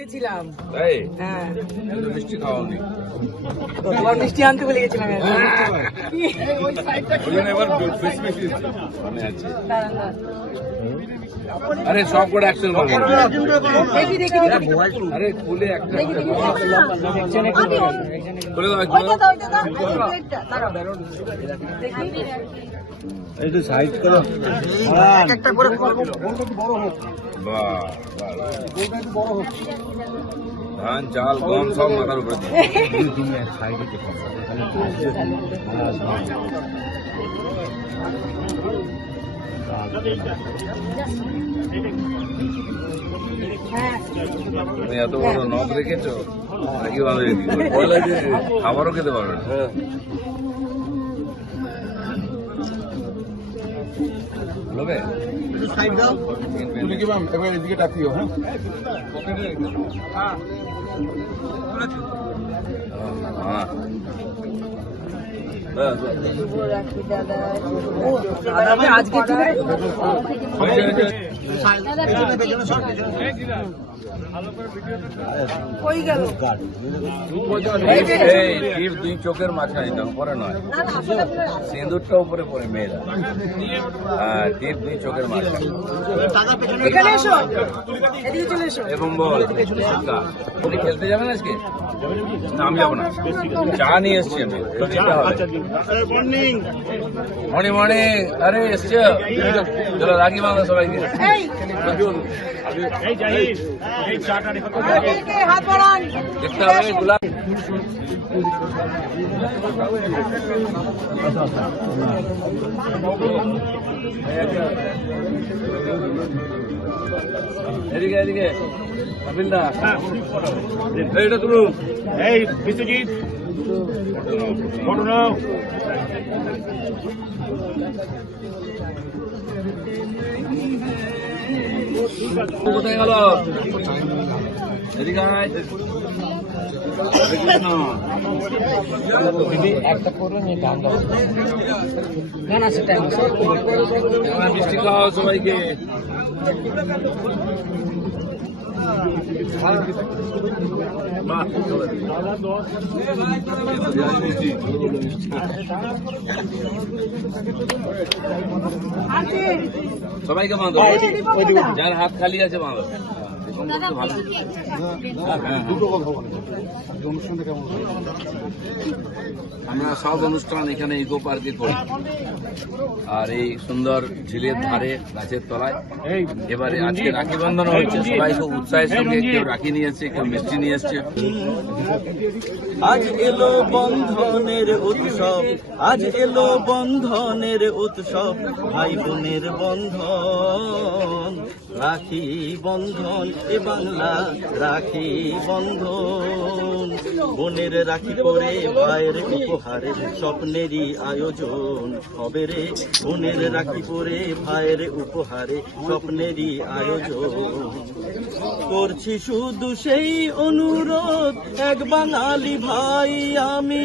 দেখতেছিলাম। তাই? হ্যাঁ। মিষ্টি খাওয়ানি। তোমার মিষ্টি আনতে বলে গেছিলাম। এবার বেশি বেশি মনে আছে। আরে সব করে একশন করবো। দেখি দেখি আরে খুলে একটা খুলে দাও একটু সাইড করো। একটা করে বাহ ধান চাল গম সব মাথার উপরে তুমি এত বড় নখ রেখেছো নাকি ভালো খাবারও খেতে পারবে না। লোকে সাইড দাও। তুমি কি ম্যাম এবার এদিকে ডাকিও। হ্যাঁ আজকে দুই চোখের মাঝখানে উপরে নয়, সিঁদুরটা উপরে পরে মেয়েরা। হ্যাঁ টিপ দুই চোখের মাঝখানে। এবং বল তুমি খেলতে যাবেন আজকে? না আমি যাবো না, চা নিয়ে এসছি আমি। Morning morning. আরে এসছে, চলো রাখি বাঁধো সবাইকে। দেখতে হবে গুলাব এদিকে এদিকে আবিল্লা এইটা তুমি এই বিশ্বজিৎ ফটো নাও। কোথায় গেল? এদিকে আয়। একটা করে না না সেটা মিষ্টি খাওয়া সবাইকে। সবাইকে বাঁধো, যার হাত খালি আছে বাঁধো। আমরা সব অনুষ্ঠান এখানে ইকো পার্কে করি, আর এই সুন্দর ঝিলের ধারে গাছের তলায়। এবারে আজকে রাখি বন্ধন হচ্ছে, সবাই খুব উৎসাহের সঙ্গে, কেউ রাখি নিয়ে এসছে, কেউ মিষ্টি নিয়ে এসছে। আজ এলো বন্ধনের উৎসব, আজ এলো বন্ধনের উৎসব, ভাই বোনের বন্ধন, রাখি বন্ধন এ বাংলা রাখি বন্ধন। বোনের রাখি পরে ভাইয়ের উপহারে স্বপ্নেরই আয়োজন হবে রে। বোনের রাখি পরে ভাইয়ের উপহারে স্বপ্নেরই আয়োজন। করছি শুধু সেই অনুরোধ, এক বাঙালি ভাই আমি,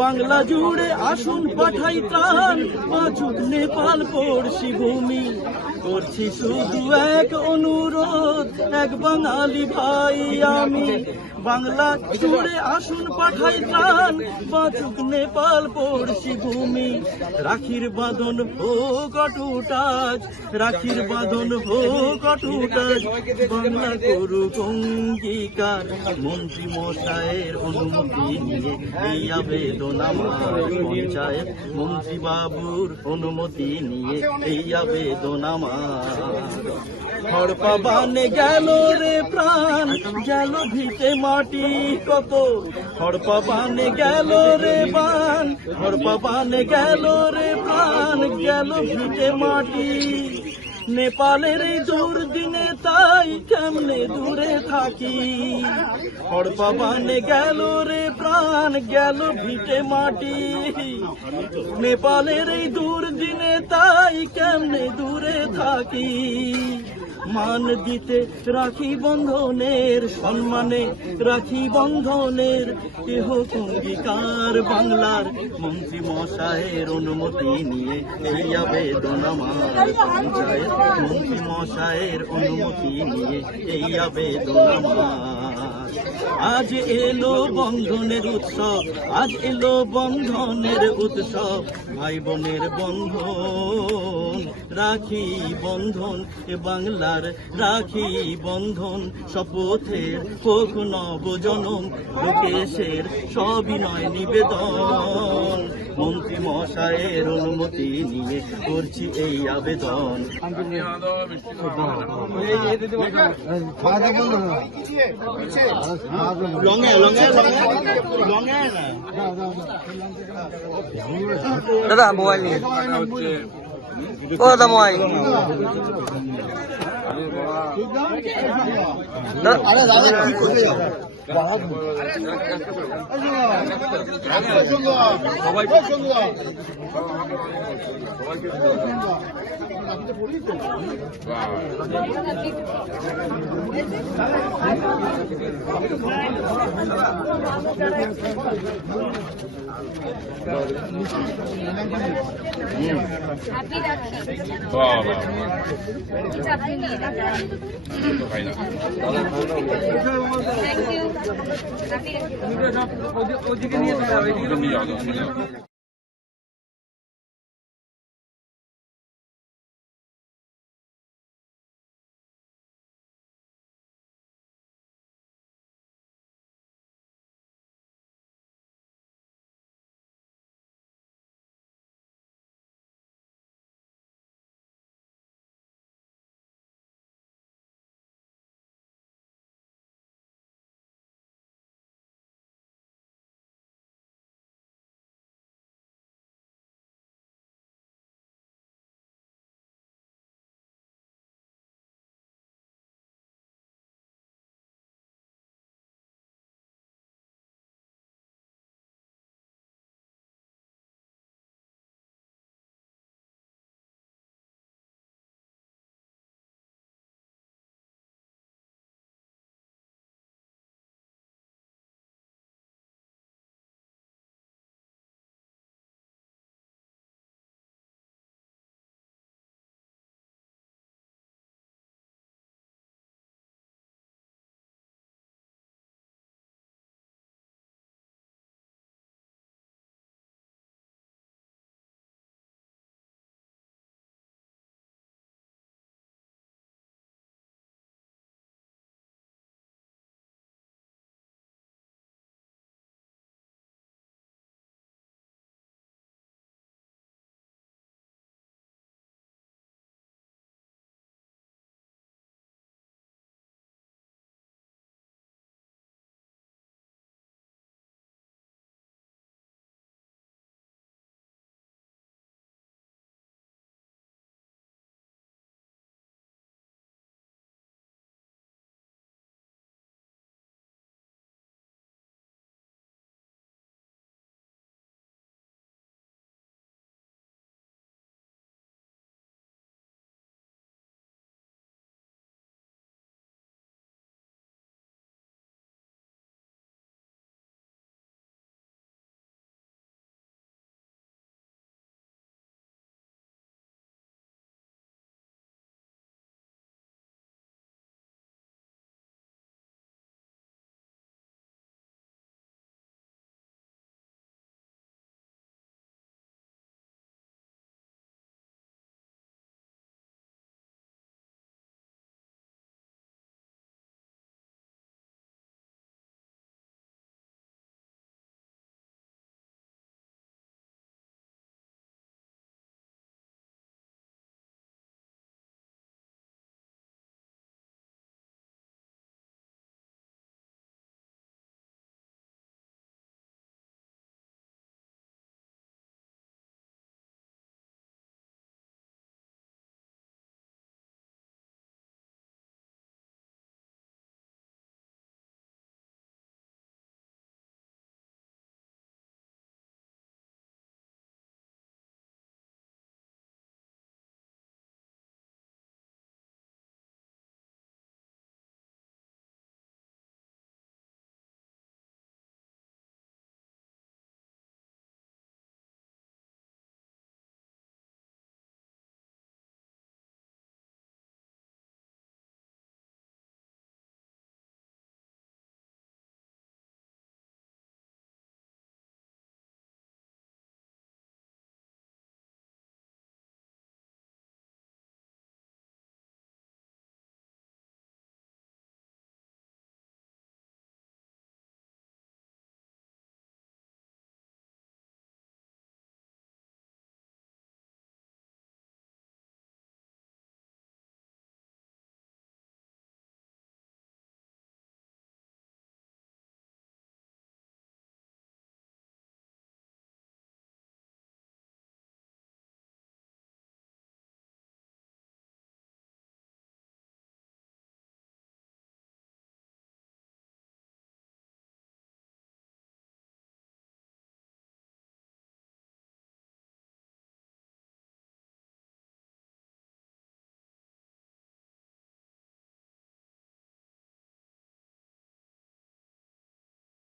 বাংলা জুড়ে আসুন পাঠাই ত্রাণ, বাঁচুক নেপাল পড়শি ভূমি। করছি শুধু এক অনুরোধ, এক বাঙালি ভাই আমি, বাংলা জুড়ে আসুন পাঠাই ত্রাণ, বাঁচুক নেপাল পড়শি ভূমি। রাখির বাঁধন হোক অটুট আজ, রাখির বাঁধন হোক অটুট আজ, বাংলা করুক অঙ্গীকার। মন্ত্রী মশাইয়ের অনুমতি নিয়ে এই আবেদন আমার পঞ্চায়েত, মন্ত্রী বাবুর অনুমতি নিয়ে এই আবেদন আমার। হড়পা বানে গেল রে প্রাণ, গেল ভিটে মাটি কত, হড়পা বানে গেল রে বান, হড়পা বানে গেল রে প্রাণ, গেল ভিটে মাটি। নেপালের এই দুর্দিনে তাই কেমনে দূরে থাকি, হড়পা বানে গেল রে প্রাণ, গেল ভিটে মাটি। নেপালের এই দুর্দিনে তাই কেমনে দূরে থাকি। মান দিতে রাখি বন্ধনের সম্মানে, রাখি বন্ধনের কেহ অঙ্গীকার বাংলার। মন্ত্রী মশাইয়ের অনুমতি নিয়ে এই আবেদন আমার পঞ্চায়েত, মন্ত্রী মশাইয়ের অনুমতি নিয়ে এই আবেদন আমার। আজ এলো বন্ধনের উৎসব, আজ এলো বন্ধনের উৎসব, ভাই বোনের বন্ধন, রাখি বন্ধন, এ বাংলার রাখি বন্ধন, শপথের হোক নবজনম, লোকেশের সবিনয় নিবেদন, মন্ত্রী মশাইয়ের অনুমতি নিয়ে করছি এই আবেদন। লঙে লঙে লঙে না দাদা মোবাইল নিয়ে ও দাদা মোবাইল আরে দাদা কি করবে সবাই হ্যাপি রাখি এটা আপনি নিয়ে যান। Thank you. ওদিকে নিয়ে যাও